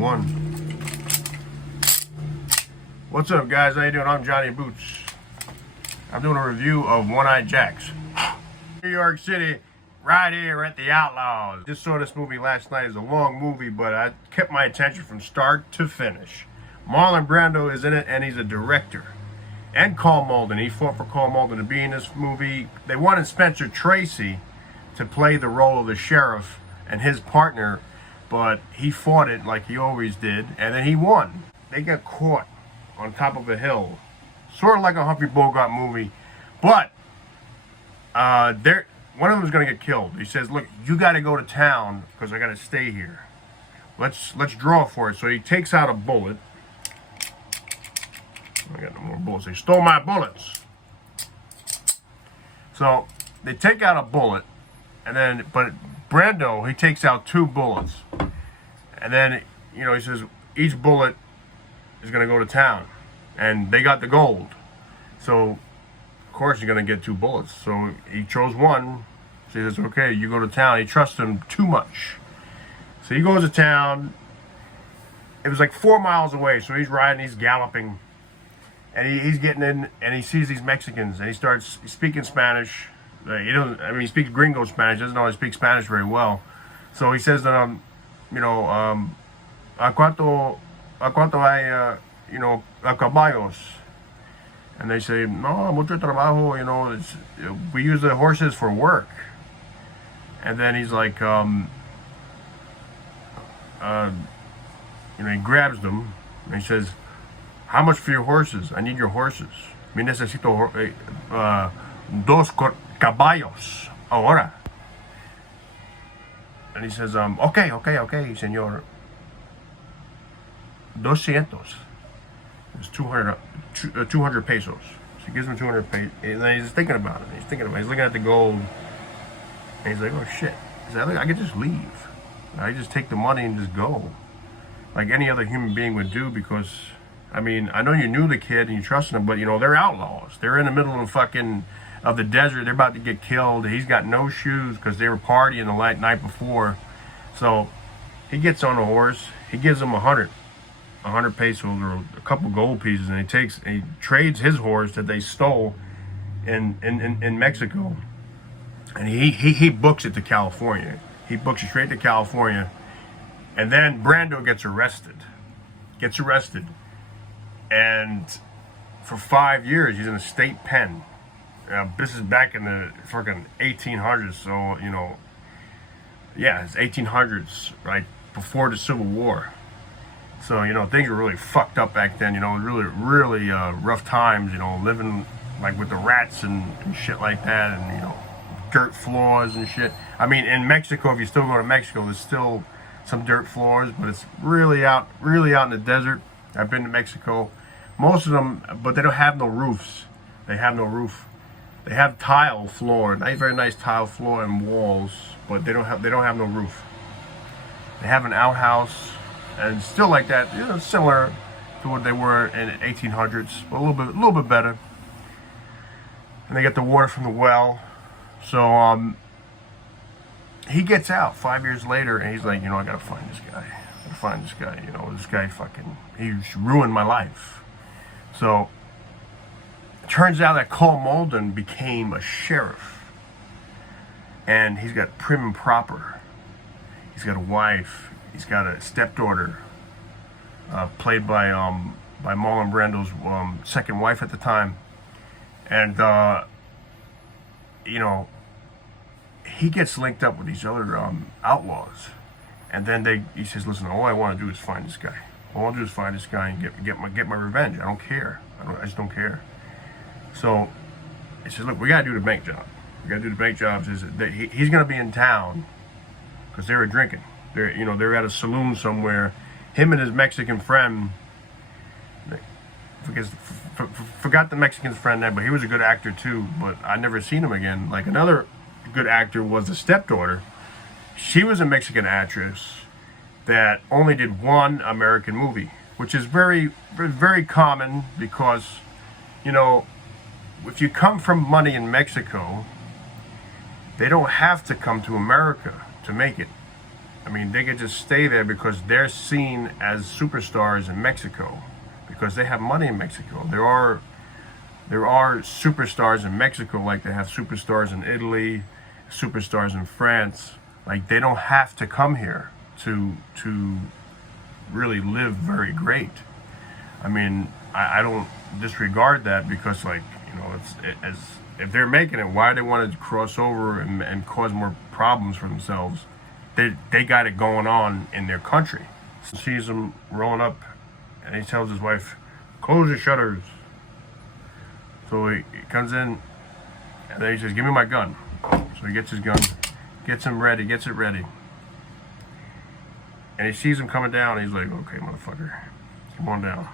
one. What's up, guys? How you doing? I'm Johnny Boots. I'm doing a review of One-Eyed Jacks. New York City, right here at the Outlaws. Just saw this movie last night. It's a long movie, but I kept my attention from start to finish. Marlon Brando is in it, and he's a director. And Carl Malden. He fought for Carl Malden to be in this movie. They wanted Spencer Tracy to play the role of the sheriff and his partner, but he fought it like he always did, and then he won. They got caught on top of a hill, sort of like a Humphrey Bogart movie, but one of them is going to get killed. He says, "Look, you got to go to town because I got to stay here. Let's draw for it." So he takes out a bullet. I got no more bullets. They stole my bullets. So they take out a bullet, and then, but Brando, he takes out 2 bullets. And then, you know, he says, each bullet is going to go to town. And they got the gold. So, of course, you're going to get 2 bullets. So he chose one. So he says, okay, you go to town. He trusts him too much. So he goes to town. It was like 4 miles away. So he's riding, he's galloping. And he's getting in, and he sees these Mexicans, and he starts speaking Spanish. He doesn't. I mean, he speaks gringo Spanish. Doesn't know how to speak Spanish very well. So he says that, you know, a cuánto hay, you know, a caballos? And they say, no, mucho trabajo. You know, we use the horses for work. And then he's like, you know, he grabs them, and he says, "How much for your horses? I need your horses. Me necesito dos caballos ahora." And he says, okay, señor. 200. It's 200 pesos. So he gives him 200 pesos. And then he's thinking about it. He's looking at the gold. And he's like, oh shit. He said, I could just leave. I just take the money and just go. Like any other human being would do, because I mean, I know you knew the kid and you trusted him, but you know, they're outlaws. They're in the middle of the desert. They're about to get killed. He's got no shoes because they were partying the night before. So he gets on a horse. He gives them 100 pesos or a couple gold pieces, and he trades his horse that they stole in Mexico, and he books it to California. He books it straight to California, and then Brando gets arrested. And for 5 years, he's in a state pen. This is back in the freaking 1800s, so, you know, yeah, it's 1800s, right, before the Civil War. So, you know, things were really fucked up back then, you know, really rough times, you know, living, like, with the rats and shit like that, and, you know, dirt floors and shit. I mean, in Mexico, if you still go to Mexico, there's still some dirt floors, but it's really out in the desert. I've been to Mexico. Most of them, but they don't have no roofs. They have no roof. They have tile floor, very nice tile floor and walls, but they don't have no roof. They have an outhouse, and still like that, you know, similar to what they were in the 1800s, but a little bit better. And they get the water from the well. So he gets out 5 years later, and he's like, you know, I gotta find this guy. You know, this guy fucking, he's ruined my life. So, it turns out that Carl Malden became a sheriff. And he's got prim and proper. He's got a wife. He's got a stepdaughter, played by Marlon Brando's second wife at the time. And, you know, he gets linked up with these other outlaws. And then he says, listen, all I want to do is find this guy. All I want to do is find this guy and get my revenge. I don't care. I just don't care. So he says, look, we got to do the bank job. He's going to be in town because they were drinking. They're at a saloon somewhere. Him and his Mexican friend, forgot the Mexican friend name, but he was a good actor too, but I never seen him again. Like, another good actor was the stepdaughter. She was a Mexican actress that only did one American movie, which is very, very common because, you know, if you come from money in Mexico, they don't have to come to America to make it. I mean, they could just stay there because they're seen as superstars in Mexico because they have money in Mexico. There are superstars in Mexico, like they have superstars in Italy, superstars in France. Like they don't have to come here to really live very great. I mean, I don't disregard that because, like, as if they're making it, why they want to cross over and cause more problems for themselves? They got it going on in their country. He sees him rolling up, and he tells his wife, "Close the shutters." So he comes in, and then he says, "Give me my gun." So he gets his gun, gets it ready. And he sees him coming down, and he's like, "Okay, motherfucker, come on down."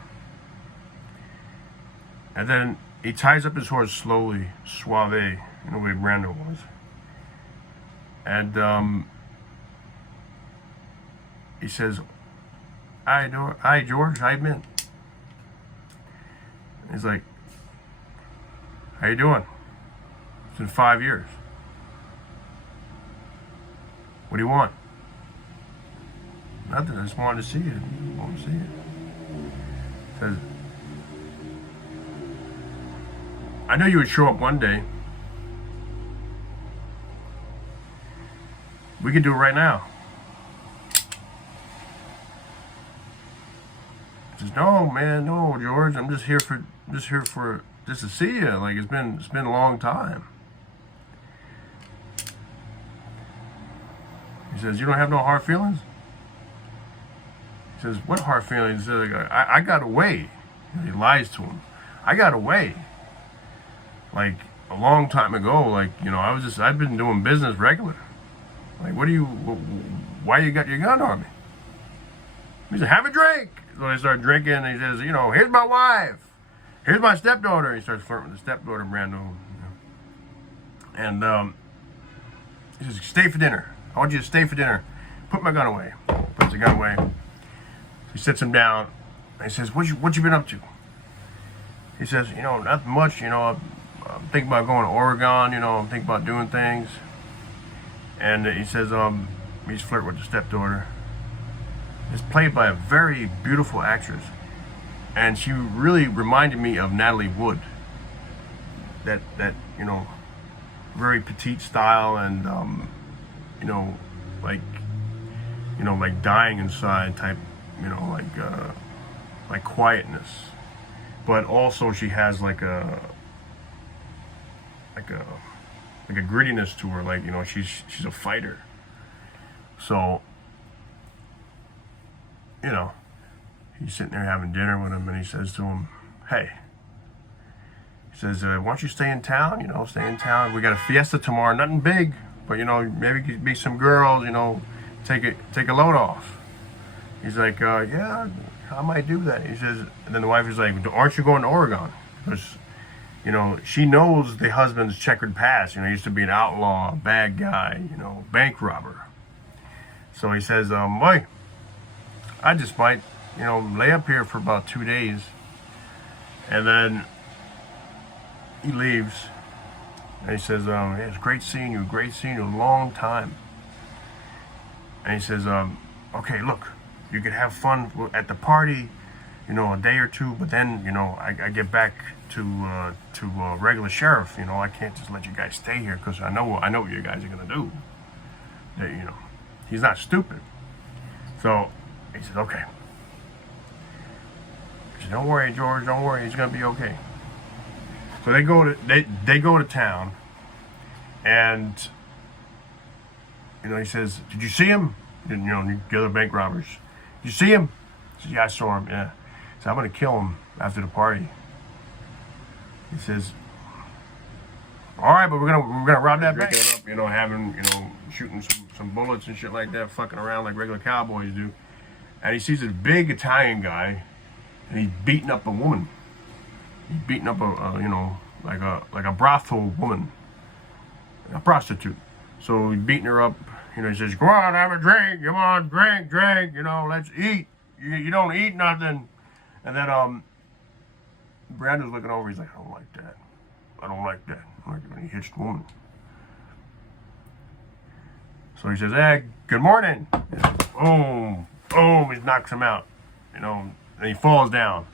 And then he ties up his horse slowly, suave, in the way Brando was. And he says, "Hi, George, how you been?" And he's like, "How you doing? It's been 5 years. What do you want?" "Nothing, I just wanted to see you. I want to see you." He says, "I knew you would show up one day. We can do it right now." He says, "No, man, no, George. I'm just here to see you. Like it's been a long time." He says, "You don't have no hard feelings?" He says, "What hard feelings?" He says, I got away." He lies to him. "I got away. Like a long time ago. Like, I've been doing business regular. Like, why you got your gun on me?" He said, "Have a drink." So they start drinking, and he says, "Here's my wife. Here's my stepdaughter." He starts flirting with the stepdaughter, Brando. And he says, "Stay for dinner. I want you to stay for dinner. Put my gun away." Puts the gun away. He sits him down. And he says, what you been up to?" He says, "Nothing much. I'm thinking about going to Oregon. I'm thinking about doing things." And he says, he's flirting with the stepdaughter. It's played by a very beautiful actress. And she really reminded me of Natalie Wood. That very petite style and, like dying inside type, like quietness. But also she has like a grittiness to her, like, she's a fighter. So, he's sitting there having dinner with him, and he says to him, "Hey," he says, "why don't you stay in town? Stay in town. We got a fiesta tomorrow, nothing big, but maybe you could meet some girls, take a load off." He's like, "Yeah, I might do that." He says, and then the wife is like, "Aren't you going to Oregon?" Because she knows the husband's checkered past. He used to be an outlaw, a bad guy, bank robber. So he says, "Boy, I just might, lay up here for about 2 days." And then he leaves. And he says, "Yeah, it's great seeing you, a long time." And he says, "Okay, look, you could have fun at the party, a day or two, but then, I get back to regular sheriff. I can't just let you guys stay here because I know what you guys are gonna do." He's not stupid. So he said, "Okay." He said, "Don't worry, George. Don't worry. He's gonna be okay." So they go to town, and he says, "Did you see him?" The other bank robbers. "Did you see him?" He says, "Yeah, I saw him. Yeah." So "I'm gonna kill him after the party." He says, "All right, but we're gonna rob that bank." Up, having shooting some bullets and shit like that, fucking around like regular cowboys do. And he sees this big Italian guy, and he's beating up a woman. He's beating up like a brothel woman, a prostitute. So he's beating her up. He says, "Go on, have a drink. Come on, drink. Let's eat. You don't eat nothing." And then Brandon's looking over. He's like, I don't like that. I don't like it when he hits the woman. So he says, hey, good morning. Boom, boom, he knocks him out, and he falls down.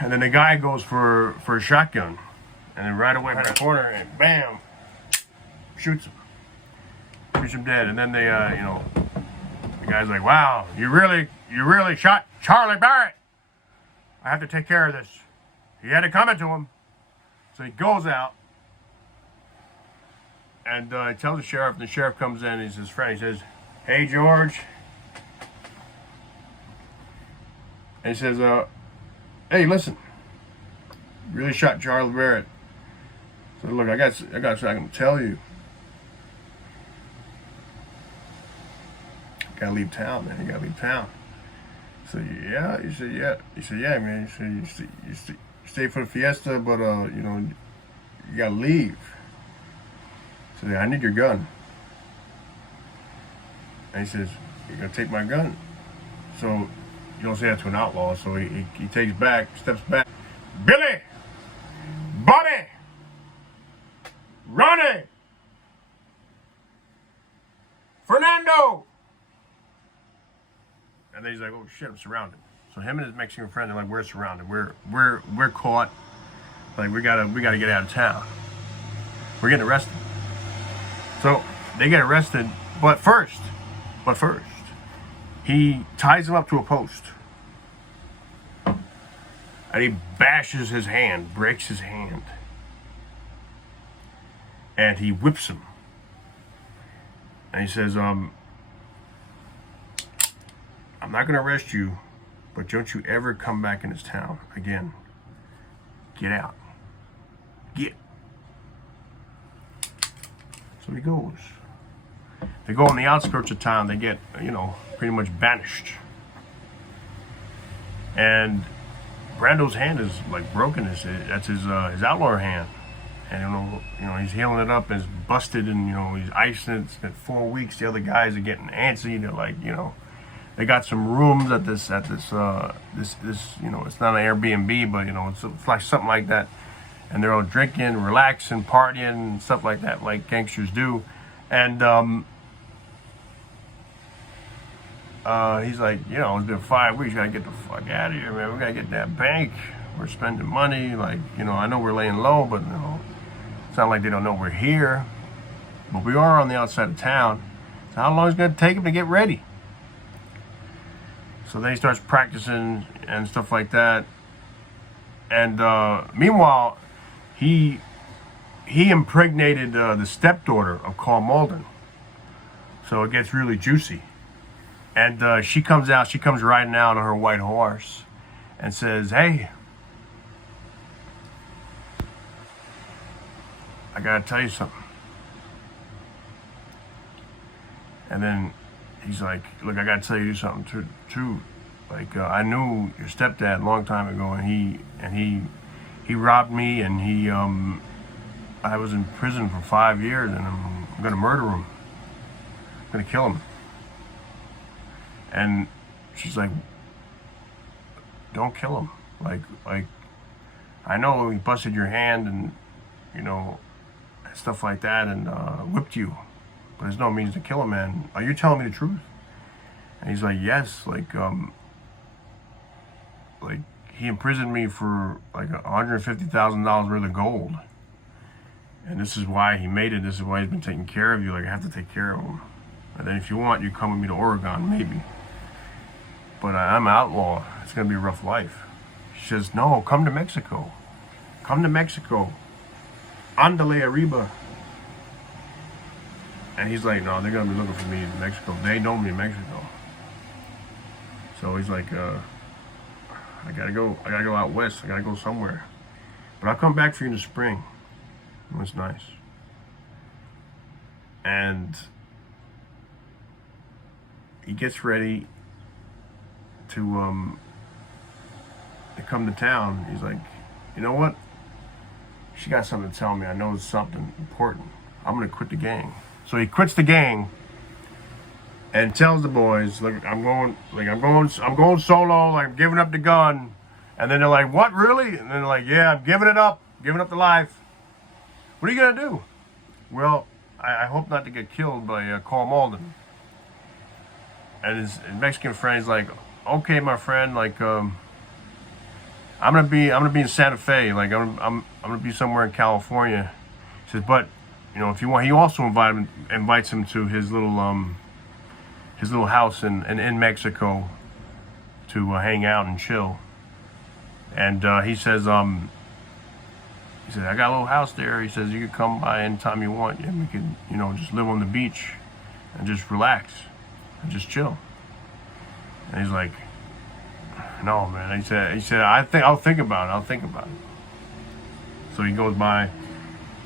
And then the guy goes for a shotgun, and then right away by the corner, and bam, shoots him dead. And then they, the guy's like, wow, you really shot Charlie Barrett. I have to take care of this. He had it coming to him. So he goes out and he tells the sheriff, and the sheriff comes in, and he's his friend. He says, hey, George. And he says, hey, listen, you really shot Charlie Barrett. So look, I got something I can tell you. You gotta leave town, man. You gotta leave town. So yeah, he said, yeah. He said, yeah, man. He said, you stay for the fiesta, but you gotta leave. So I need your gun. And he says, you're gonna take my gun. So you don't say that to an outlaw. So he steps back. Billy, Bobby, Ronnie, Fernando. And then he's like, oh shit, I'm surrounded. So him and his Mexican friend are like, we're surrounded. We're caught. Like we gotta get out of town. We're getting arrested. So they get arrested, but first, he ties him up to a post. And he bashes his hand, breaks his hand. And he whips him. And he says, I'm not going to arrest you, but don't you ever come back in this town again. Get out. Get. So he goes. They go on the outskirts of town. They get, pretty much banished. And Brando's hand is like broken. That's his outlaw hand. And he's healing it up. It's busted, and he's icing it. It's been 4 weeks. The other guys are getting antsy. They're like, they got some rooms at this it's not an Airbnb, but it's like something like that. And they're all drinking, relaxing, partying, and stuff like that, like gangsters do. And he's like, it's been 5 weeks. We gotta get the fuck out of here, man. We gotta get that bank. We're spending money. Like, I know we're laying low, but it's not like they don't know we're here. But we are on the outside of town. So how long is it gonna take him to get ready? So then he starts practicing and stuff like that. And meanwhile, he impregnated the stepdaughter of Carl Malden. So it gets really juicy. And she comes riding out on her white horse and says, hey, I gotta tell you something. And then he's like, look, I gotta tell you something too. Like, I knew your stepdad a long time ago, and he robbed me, and I was in prison for 5 years, and I'm gonna murder him. I'm gonna kill him. And she's like, don't kill him. Like I know he busted your hand and stuff like that, and whipped you, but there's no means to kill him, man. Are you telling me the truth? And he's like, yes. Like he imprisoned me for like $150,000 worth of gold, and this is why he made it. This is why he's been taking care of you. Like, I have to take care of him. And then if you want, you come with me to Oregon, maybe. But I'm an outlaw. It's gonna be a rough life. She says, no, come to Mexico. Come to Mexico. Andale arriba. And he's like, no, they're gonna be looking for me in Mexico. They know me in Mexico. So he's like, I gotta go out west. I gotta go somewhere. But I'll come back for you in the spring. It was nice. And he gets ready to come to town. He's like, you know what? She got something to tell me. I know it's something important. I'm gonna quit the gang. So he quits the gang and tells the boys, look, I'm going solo, like I'm giving up the gun. And then they're like, what, really? And then they're like, yeah, I'm giving it up the life. What are you gonna do? Well, I hope not to get killed by Carl Malden. And his Mexican friend is like, okay, my friend, like, I'm gonna be in Santa Fe, like I'm gonna be somewhere in California. He says, but you know, if you want, he also invites him to his little house in Mexico to hang out and chill. And he says, I got a little house there. He says, you can come by anytime you want, and we can, you know, just live on the beach and just relax and just chill. And he's like, no, man. He said, I'll think about it. I'll think about it. So he goes by,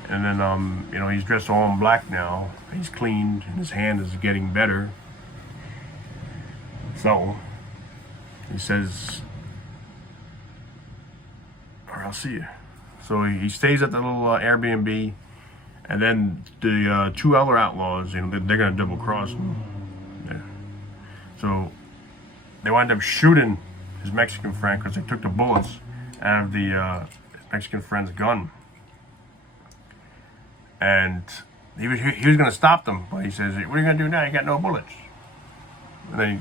and then, you know, he's dressed all in black now. He's cleaned, and his hand is getting better. So he says, all right, I'll see you. So he stays at the little Airbnb, and then the two other outlaws, you know, they're gonna double cross him. Yeah. So they wind up shooting his Mexican friend because they took the bullets out of the Mexican friend's gun, and he was gonna stop them, but he says, "What are you gonna do now? You got no bullets." And they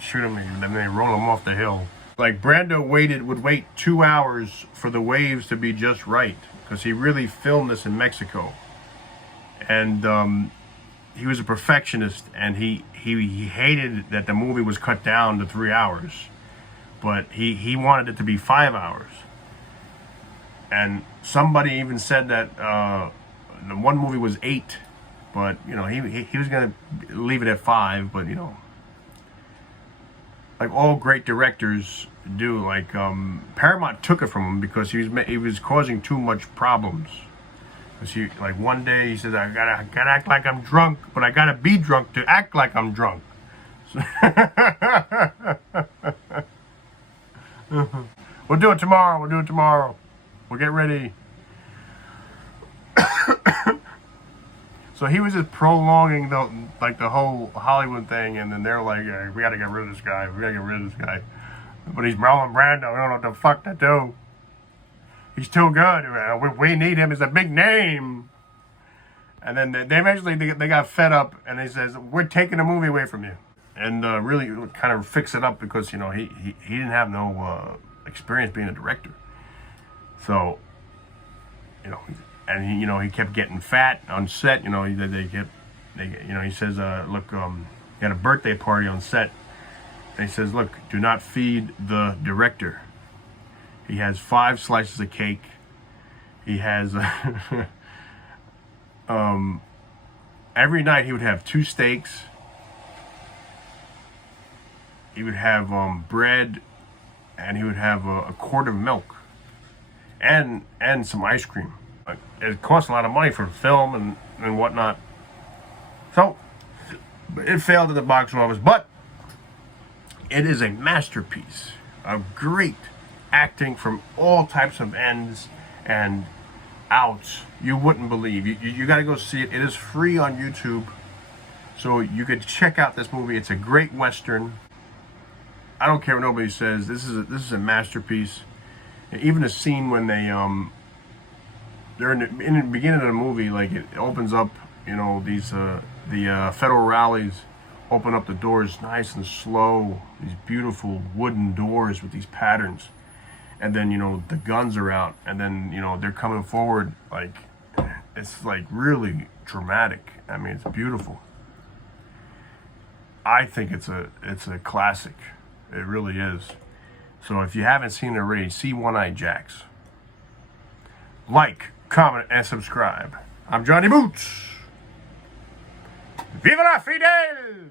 shoot him, and then they roll him off the hill. Like Brando would wait 2 hours for the waves to be just right, because he really filmed this in Mexico, and he was a perfectionist, and he hated that the movie was cut down to 3 hours, but he wanted it to be 5 hours. And somebody even said that the one movie was 8, but you know he was gonna leave it at 5, but you know, like all great directors do, like Paramount took it from him because he was causing too much problems. Cause like one day he says, I gotta act like I'm drunk, but I gotta be drunk to act like I'm drunk. We'll do it tomorrow. We'll get ready. So he was just prolonging the whole Hollywood thing, and then they're like, hey, we gotta get rid of this guy. But he's Marlon Brando. We don't know what the fuck to do. He's too good. We need him. He's a big name. And then they eventually they got fed up, and he says, we're taking the movie away from you. And really kind of fix it up, because, you know, he didn't have no experience being a director. So, you know, and he, you know, he kept getting fat on set. You know, you know, he says, look, he had a birthday party on set. And he says, look, do not feed the director. He has 5 slices of cake. He has every night he would have 2 steaks. He would have bread, and he would have a quart of milk, and some ice cream. It costs a lot of money for film and whatnot. So it failed at the box office, but it is a masterpiece of great acting from all types of ends and outs. You wouldn't believe. You got to go see it. It is free on YouTube, so you could check out this movie. It's a great Western. I don't care what nobody says. This is a masterpiece. And even the scene when they're in the beginning of the movie, like it opens up, you know, these the federal rallies open up the doors nice and slow, these beautiful wooden doors with these patterns, and then, you know, the guns are out, and then, you know, they're coming forward, like it's like really dramatic. I mean, it's beautiful. I think it's a classic. It really is. So if you haven't seen it already, see One-Eyed Jacks. Like, comment, and subscribe. I'm Johnny Boots. Viva la Fidel!